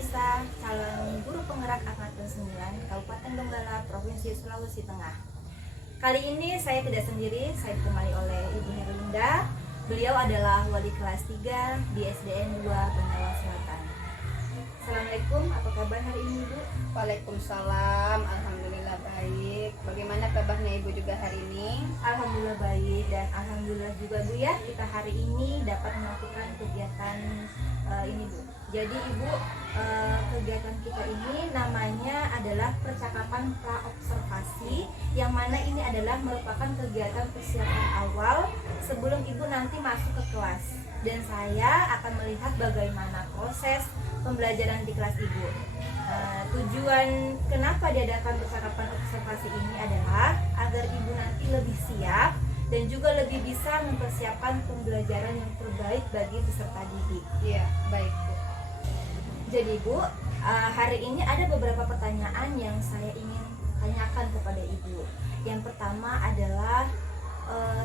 Raisa, calon guru penggerak Angkatan 9, Kabupaten Donggala, Provinsi Sulawesi Tengah. Kali ini saya tidak sendiri, saya ditemani oleh Ibu Herlinda. Beliau adalah wali kelas 3 di SDN 2 Bengawan Selatan. Assalamualaikum, apa kabar hari ini Ibu? Waalaikumsalam, alhamdulillah baik. Bagaimana kabarnya Ibu juga hari ini? Alhamdulillah baik, dan alhamdulillah juga Bu ya, kita hari ini dapat melakukan kegiatan ini Bu. Jadi Ibu, kegiatan kita ini namanya adalah percakapan pra-observasi, yang mana ini adalah merupakan kegiatan persiapan awal sebelum Ibu nanti masuk ke kelas. Dan saya akan melihat bagaimana proses pembelajaran di kelas Ibu. Tujuan kenapa diadakan percakapan observasi ini adalah agar Ibu nanti lebih siap dan juga lebih bisa mempersiapkan pembelajaran yang terbaik bagi peserta didik. Iya, baik Bu. Jadi Bu, hari ini ada beberapa pertanyaan yang saya ingin tanyakan kepada Ibu. Yang pertama adalah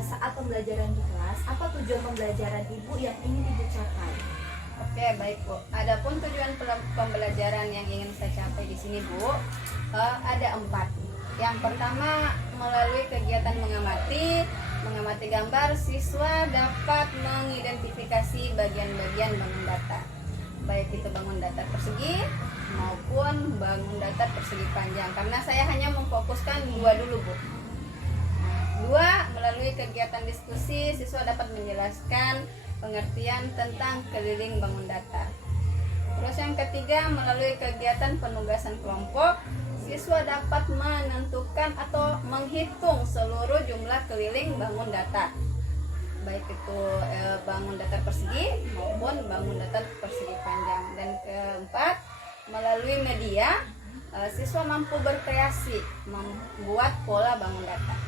saat pembelajaran di kelas, apa tujuan pembelajaran Ibu yang ingin Ibu capai? Oke, baik Bu. Adapun tujuan pembelajaran yang ingin saya capai di sini Bu, ada 4. Yang pertama, melalui kegiatan mengamati gambar, siswa dapat mengidentifikasi bagian-bagian bangun datar. Baik itu bangun datar persegi maupun bangun datar persegi panjang. Karena saya hanya memfokuskan 2 dulu Bu. 2, melalui kegiatan diskusi, siswa dapat menjelaskan pengertian tentang keliling bangun datar. Terus yang ketiga, melalui kegiatan penugasan kelompok, siswa dapat menentukan atau menghitung seluruh jumlah keliling bangun datar, baik itu bangun datar persegi maupun bangun datar persegi panjang. Dan keempat, melalui media, siswa mampu berkreasi membuat pola bangun datar.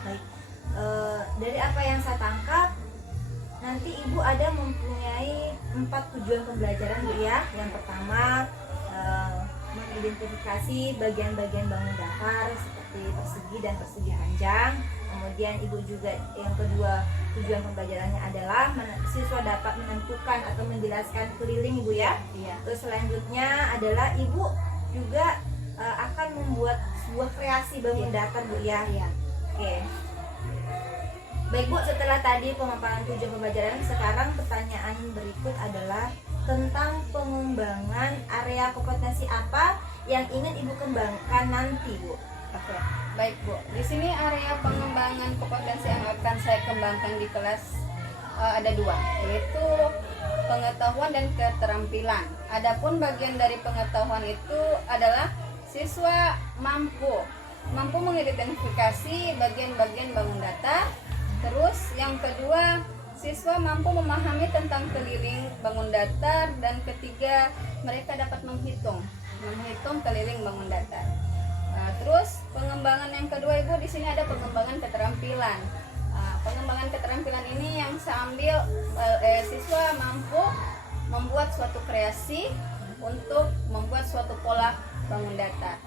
Baik, dari apa yang saya tangkap, nanti Ibu ada mempunyai 4 tujuan pembelajaran Bu ya. Yang pertama, mengidentifikasi bagian-bagian bangun datar seperti persegi dan persegi panjang. Kemudian Ibu juga yang kedua, tujuan pembelajarannya adalah siswa dapat menentukan atau menjelaskan keliling Bu ya. Iya. Terus selanjutnya adalah Ibu juga akan membuat sebuah kreasi bangun datar Bu ya. Iya. Oke. Baik Bu, setelah tadi pemaparan tujuan pembelajaran, sekarang pertanyaan berikut adalah tentang pengembangan area kompetensi apa yang ingin Ibu kembangkan nanti Bu. Oke, baik Bu. Di sini area pengembangan kompetensi yang akan saya kembangkan di kelas ada 2, yaitu pengetahuan dan keterampilan. Adapun bagian dari pengetahuan itu adalah siswa mampu mengidentifikasi bagian-bagian bangun datar. Terus yang kedua, siswa mampu memahami tentang keliling bangun datar. Dan ketiga, mereka dapat menghitung keliling bangun datar. Terus pengembangan yang kedua Ibu, di sini ada pengembangan keterampilan. Pengembangan keterampilan ini yang saya ambil, siswa mampu membuat suatu kreasi untuk membuat suatu pola bangun datar.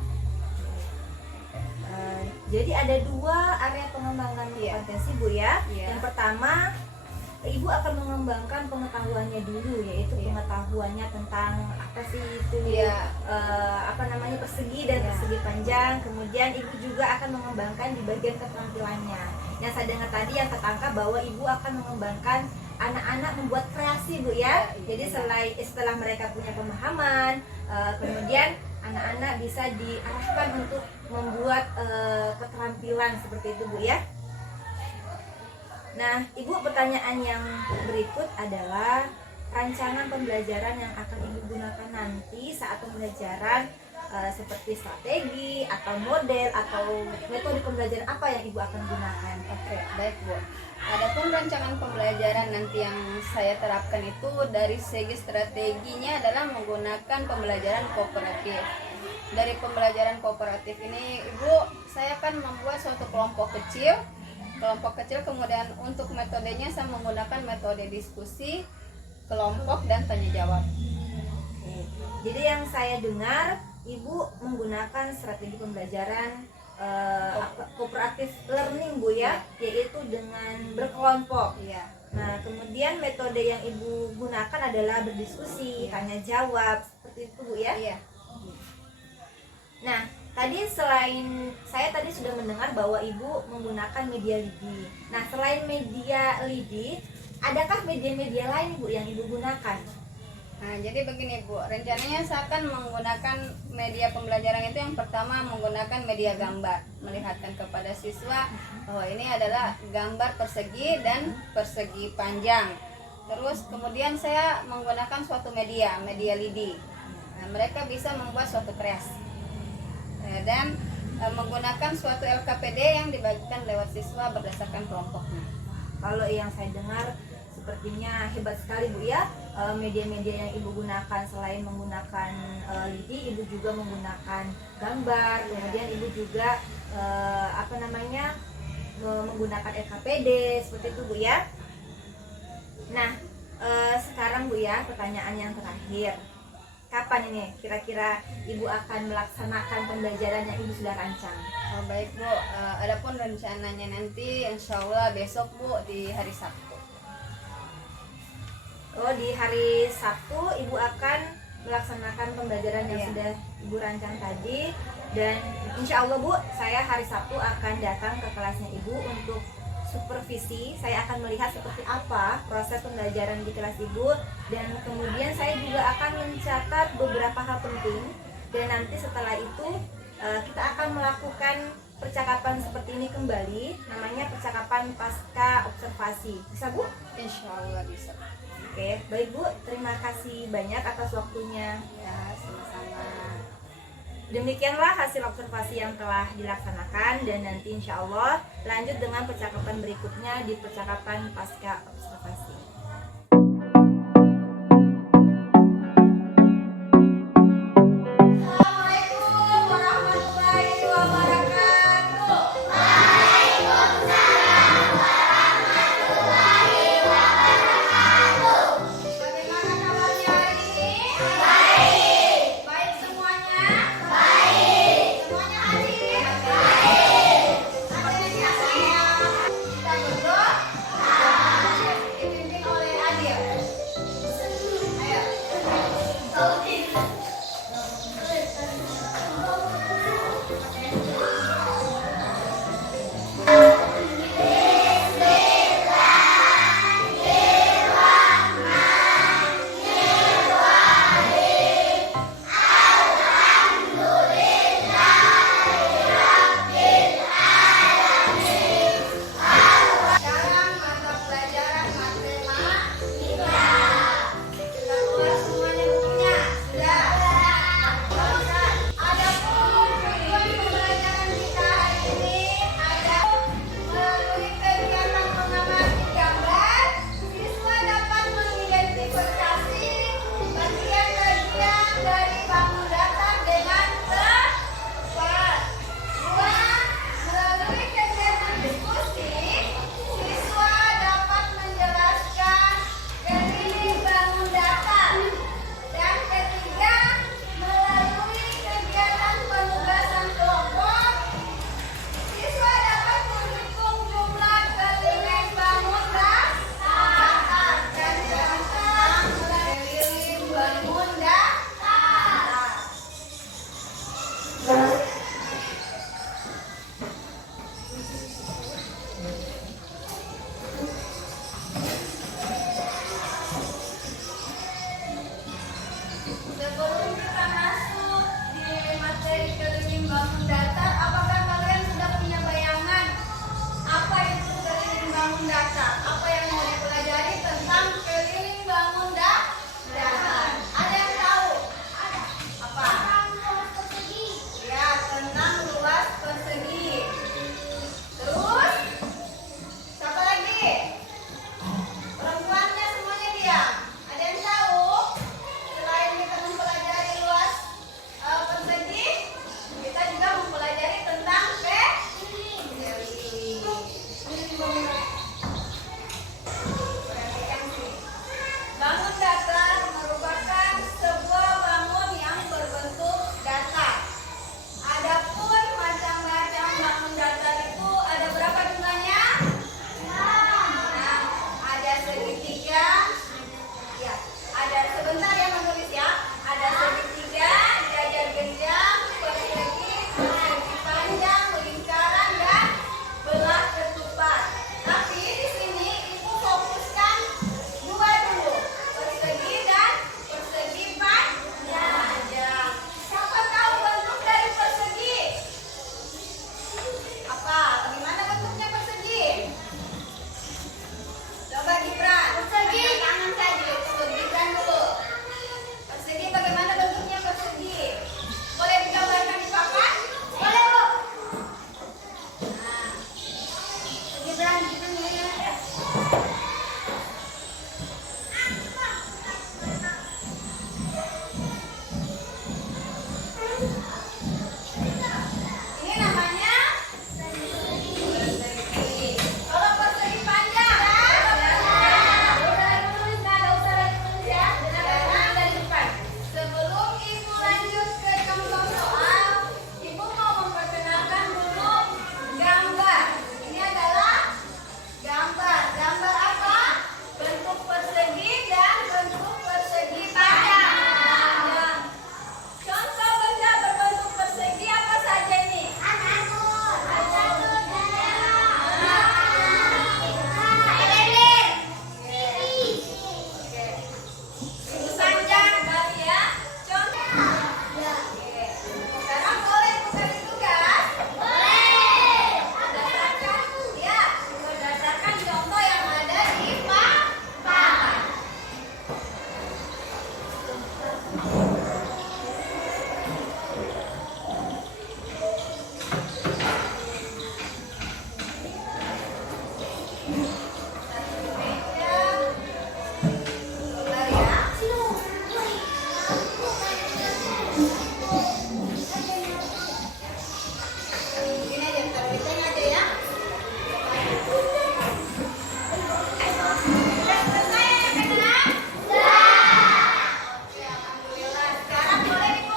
Jadi ada 2 area pengembangan kompetensi Bu ya. Iya. Yang pertama, Ibu akan mengembangkan pengetahuannya dulu, yaitu pengetahuannya tentang apa sih itu persegi dan persegi panjang. Kemudian Ibu juga akan mengembangkan di bagian keterampilannya. Yang saya dengar tadi, yang tertangkap bahwa Ibu akan mengembangkan anak-anak membuat kreasi Bu ya. Jadi setelah mereka punya pemahaman, kemudian anak-anak bisa diarahkan untuk membuat keterampilan seperti itu Bu ya. Nah Ibu, pertanyaan yang berikut adalah rancangan pembelajaran yang akan Ibu gunakan nanti saat pembelajaran, seperti strategi atau model atau metode pembelajaran apa yang Ibu akan gunakan. Oke, baik Bu. Adapun rancangan pembelajaran nanti yang saya terapkan itu dari segi strateginya adalah menggunakan pembelajaran kooperatif. Dari pembelajaran kooperatif ini Ibu, saya akan membuat suatu kelompok kecil, kemudian untuk metodenya saya menggunakan metode diskusi, kelompok, dan tanya jawab. Oke. Jadi yang saya dengar, Ibu menggunakan strategi pembelajaran cooperative learning Bu ya, yaitu dengan berkelompok. Iya. Nah kemudian metode yang Ibu gunakan adalah berdiskusi, tanya jawab, seperti seperti itu Bu ya. Iya. Nah, tadi saya tadi sudah mendengar bahwa Ibu menggunakan media lidi. Nah, selain media lidi, adakah media-media lain Bu yang Ibu gunakan? Nah, jadi begini Bu, rencananya saya akan menggunakan media pembelajaran itu yang pertama menggunakan media gambar, melihatkan kepada siswa bahwa ini adalah gambar persegi dan persegi panjang. Terus kemudian saya menggunakan suatu media lidi. Nah, mereka bisa membuat suatu kreasi dan menggunakan suatu LKPD yang dibagikan lewat siswa berdasarkan kelompoknya. Kalau yang saya dengar sepertinya hebat sekali Bu ya, media-media yang Ibu gunakan selain menggunakan lidi, Ibu juga menggunakan gambar, kemudian Ibu juga menggunakan LKPD seperti itu Bu ya. Nah, sekarang Bu ya, pertanyaan yang terakhir. Kapan ini kira-kira Ibu akan melaksanakan pembelajaran yang Ibu sudah rancang? Oh, baik Bu, adapun rencananya nanti insya Allah besok Bu di hari Sabtu. Oh, di hari Sabtu Ibu akan melaksanakan pembelajaran yang sudah Ibu rancang tadi. Dan insya Allah Bu, saya hari Sabtu akan datang ke kelasnya Ibu untuk supervisi. Saya akan melihat seperti apa proses pembelajaran di kelas Ibu, dan kemudian saya juga akan mencatat beberapa hal penting. Dan nanti setelah itu kita akan melakukan percakapan seperti ini kembali, namanya percakapan pasca observasi. Bisa Bu? Insya Allah bisa. Oke, baik Bu, terima kasih banyak atas waktunya. Ya, sama-sama. Demikianlah hasil observasi yang telah dilaksanakan, dan nanti insya Allah lanjut dengan percakapan berikutnya di percakapan pasca observasi. Assalamualaikum warahmatullahi wabarakatuh. Bagaimana kabarnya hari ini? Baik semuanya? Semuanya hadir? Seperti biasanya kita berdoa. Itu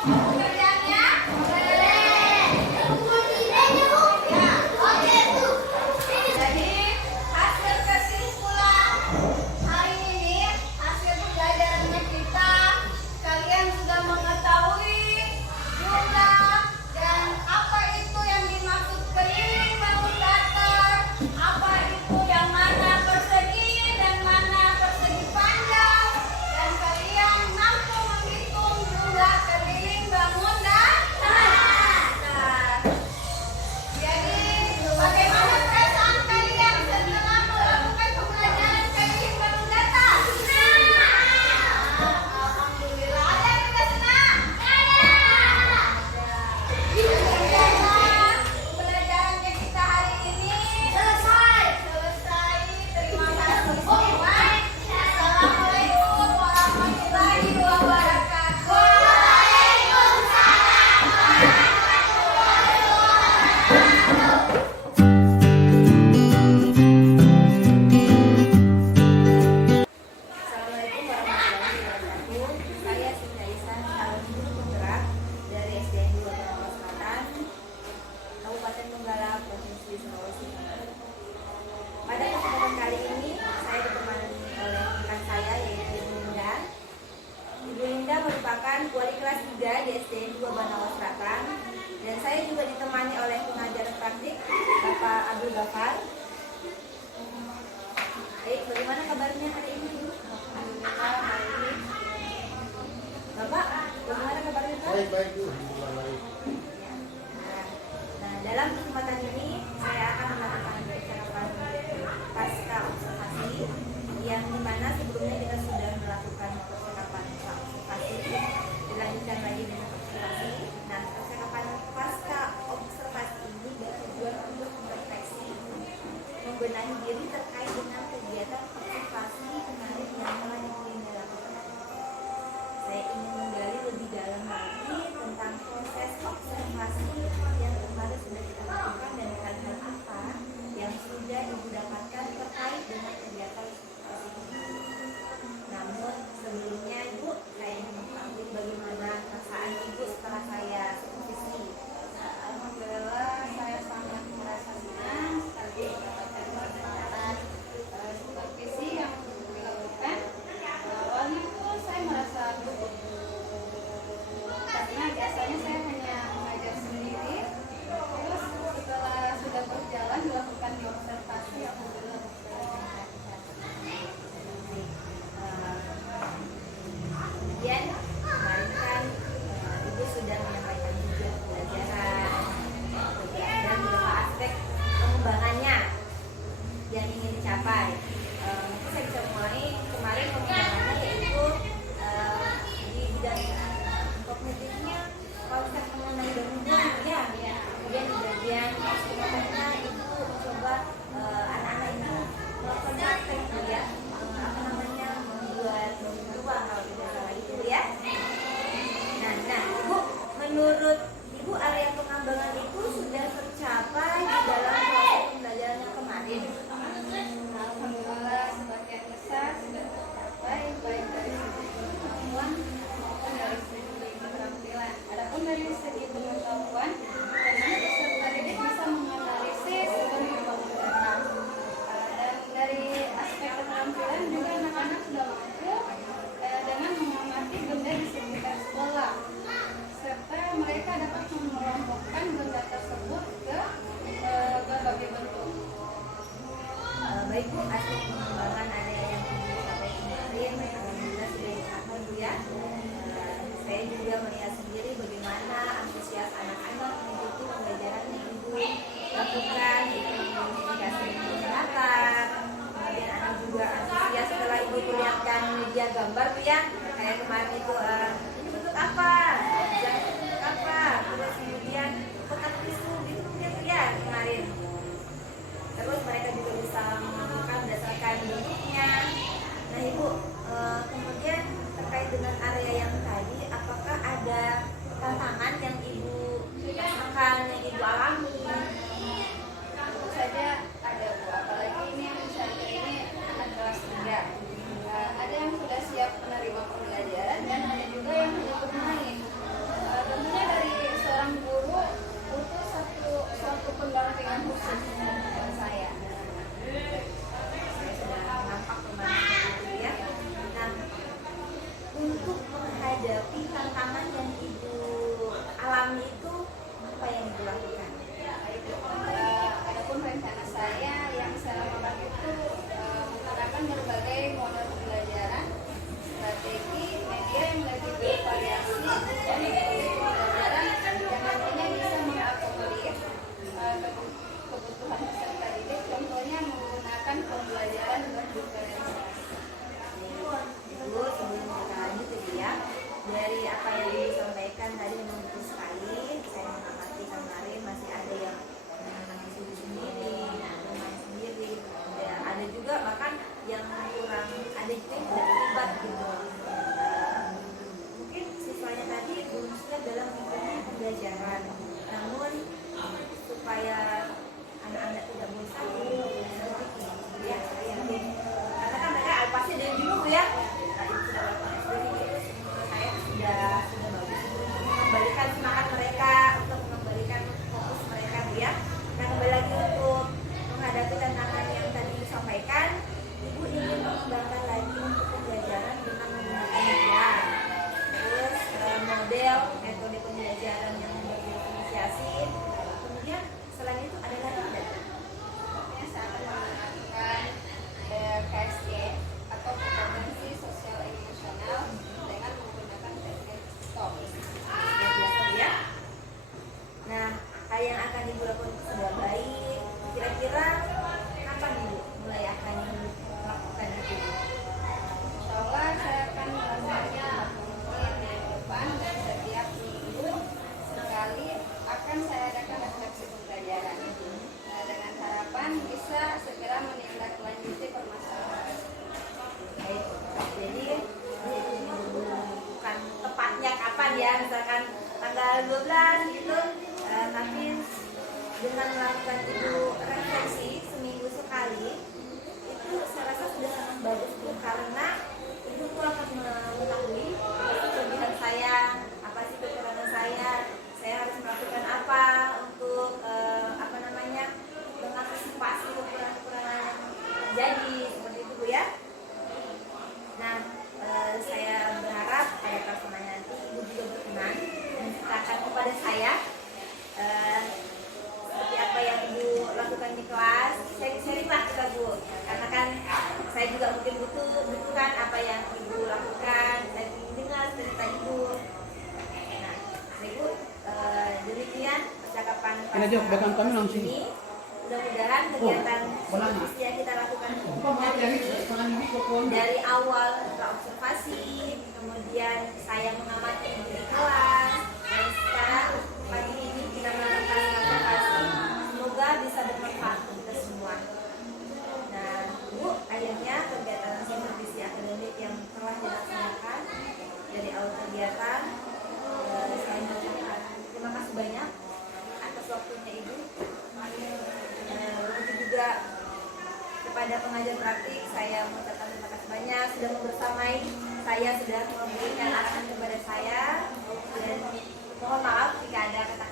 Pekerjaannya jadi hasil kesimpulan hari ini, hasil pembelajarannya kita, kalian sudah mengetahui jumlah dan apa itu yang dimaksud keliling bangun datar, apa itu yang mana persegi dan mana persegi panjang, dan kalian mampu menghitung jumlah keliling bangun datar. Jadi bagaimana perasaan kalian setelah melakukan pembelajaran keliling bangun datar? Alhamdulillah. Ada yang tidak senang? Pembelajarannya kita hari ini selesai. Terima kasih semua. Assalamualaikum warahmatullahi wabarakatuh. Assalamualaikum warahmatullahi wabarakatuh. Saya Siti Aisyah, calon guru penggerak dari SDN 2 Banawas Selatan, Kabupaten Donggala, Provinsi Sulawesi Tenggara. Pada kesempatan kali ini, saya ditemani oleh rekan saya yaitu Ibu Linda. Ibu Linda merupakan wali kelas 3 di SDN 2 Banawas Selatan, dan saya juga ditemani oleh pengajar praktik Bapak Abdul Ghafar. Baik, bagaimana kabarnya hari ini, Ibu? Alhamdulillah baik. Bapak, bagaimana kabarnya, Pak? Baik, Bu. Alhamdulillah baik. Ya. Nah, dalam kesempatan ini saya akan melakukan percakapan pasca observasi, yang dimana sebelumnya kita sudah melakukan percakapan observasi, dilanjutkan lagi dengan observasi. Nah, percakapan pasca observasi ini bertujuan untuk merefleksi, membenahi diri terkait dengan kegiatan observasi kemarin yang telah Ibu lakukan. Saya ingin menggali lebih dalam lagi tentang proses observasi yang kemarin sudah kita lakukan dan hal-hal apa yang sudah Ibu dapatkan terkait dengan kegiatan observasi ini. Namun sebelumnya Ibu, saya ingin mengetahui bagaimana perasaan Ibu setelah saya supervisi. Alhamdulillah, saya sangat merasa senang sekali mendapatkan kesempatan supervisi yang dilakukan. Awalnya tuh saya merasa gugup karena biasanya saya hanya mengajar sendiri. Terus setelah sudah berjalan dilakukan di observasi, alhamdulillah berjalan dengan Kemudian kemarin kan Ibu sudah menyampaikan juga pelajaran dan beberapa aspek pengembangannya yang ingin dicapai. Mungkin saya bisa mulai kemarin pengembangannya yaitu di bidang kognitifnya konsep mengenai bangunan ya. Kemudian di bagian psikomotornya Ibu mencoba anak-anak ini melakukan praktek ya, membuat ruang kalau tidak salah itu ya. Nah, Ibu, menurut Ibu area pengembangan itu sudah tercapai di dalam proses pembelajaran yang kemarin. Alhamdulillah sebagian besar sudah tercapai, baik dari segi pengetahuan maupun dari segi keterampilan. Adapun dari segi pengetahuan, karena peserta didik bisa menganalisis sebagai bangun data. Dan dari aspek keterampilan juga anak-anak sudah mampu dengan mengamati benda di sekitar sekolah, serta mereka dapat mengelompokkan benda tersebut ke berbagai bentuk. Baik Bu, aspek pengembangan ada yang dicapai kemarin, alhamdulillah sudah dicapai Bu ya. Saya juga melihat sendiri bagaimana antusias anak-anak mengikuti pembelajaran yang Ibu lakukan, itu mengidentifikasi bakat. Kemudian anak juga antusias setelah Ibu perlihatkan media gambar Bu ya, kayak kemarin itu ini bentuk apa, jangan bentuk apa, alami itu apa yang dilakukan? Adapun rencana saya yang saya lakukan itu menggunakan berbagai model pembelajaran, strategi, media yang lebih bervariasi dan metode pembelajaran yang nantinya bisa mengakomodir kebutuhan peserta didik. Contohnya menggunakan pembelajaran berdiferensiasi. Ibu, sebelum kita lanjut ya, dari apa yang disampaikan tadi memang betul sekali. Saya mengamati kemarin masih ada yang menangis sendiri, bermain sendiri, ya, ada juga bahkan yang kurang, ada juga yang tidak terlibat gitu. Mungkin siswanya tadi belum siap dalam mengikuti pembelajaran, namun supaya anak-anak tidak bosan, ya saya yakin karena kan mereka pasti ada yang bingung ya. Tadi sudah melakukan SPP itu menurut saya sudah bagus untuk mengembalikan semangat mereka, untuk mengembalikan fokus mereka ya. Nah, kembali lagi untuk menghadapi tantangan yang tadi disampaikan, Ibu ingin mengembangkan lagi untuk pembelajaran dengan menggunakan media, terus model metode pembelajaran yang berdifferensiasi. Kemudian selain itu ada lagi tidak? Saya akan menggunakan KSE atau kompetensi sosial emosional dengan menggunakan teknik STOP. Ya, biasa ya. Nah, hal yang akan Ibu lakukan sudah baik. Kira-kira kapan Ibu mulai akan melakukan itu? Insya Allah saya akan melakukannya mungkin minggu depan dan setiap minggu sekali akan saya adakan refleksi pembelajaran. Nah, dengan harapan bisa segera menindaklanjuti permasalahan. Baik. Jadi bukan tepatnya kapan ya, misalkan tanggal 12 gitu, tapi dengan melakukan itu refleksi seminggu sekali itu saya rasa sudah sangat bagus tuh, karena ibu tuh akan mengetahui kelebihan saya, apa sih kekurangan saya harus melakukan apa untuk mengantisipasi kekurangan-kekurangan yang terjadi seperti itu Bu ya. Nah, saya berharap pada pelaksanaan nanti Ibu juga berkenan menceritakan kepada saya seperti apa yang Ibu lakukan di kelas. Sharing lah kita Bu, karena kan saya juga mungkin butuhkan apa yang Ibu lakukan. Saya ingin dengar cerita Ibu. Nah, Ibu, demikian percakapan ini. Mudah-mudahan kegiatan diskusi yang kita lakukan hari ini dari awal observasi, kemudian saya mengamati di kelas, dan sekarang pagi ini kita melakukan observasi, semoga bisa bermanfaat untuk kita semua. Nah, Bu, akhirnya kegiatan supervisi akademik yang telah dilaksanakan dari awal kegiatan, saya mengucapkan terima kasih banyak atas waktunya Ibu. Begitu juga kepada pengajar praktik, saya mengucapkan terima kasih banyak sudah membersamai saya, sudah memberikan arahan kepada saya, dan mohon maaf jika ada kata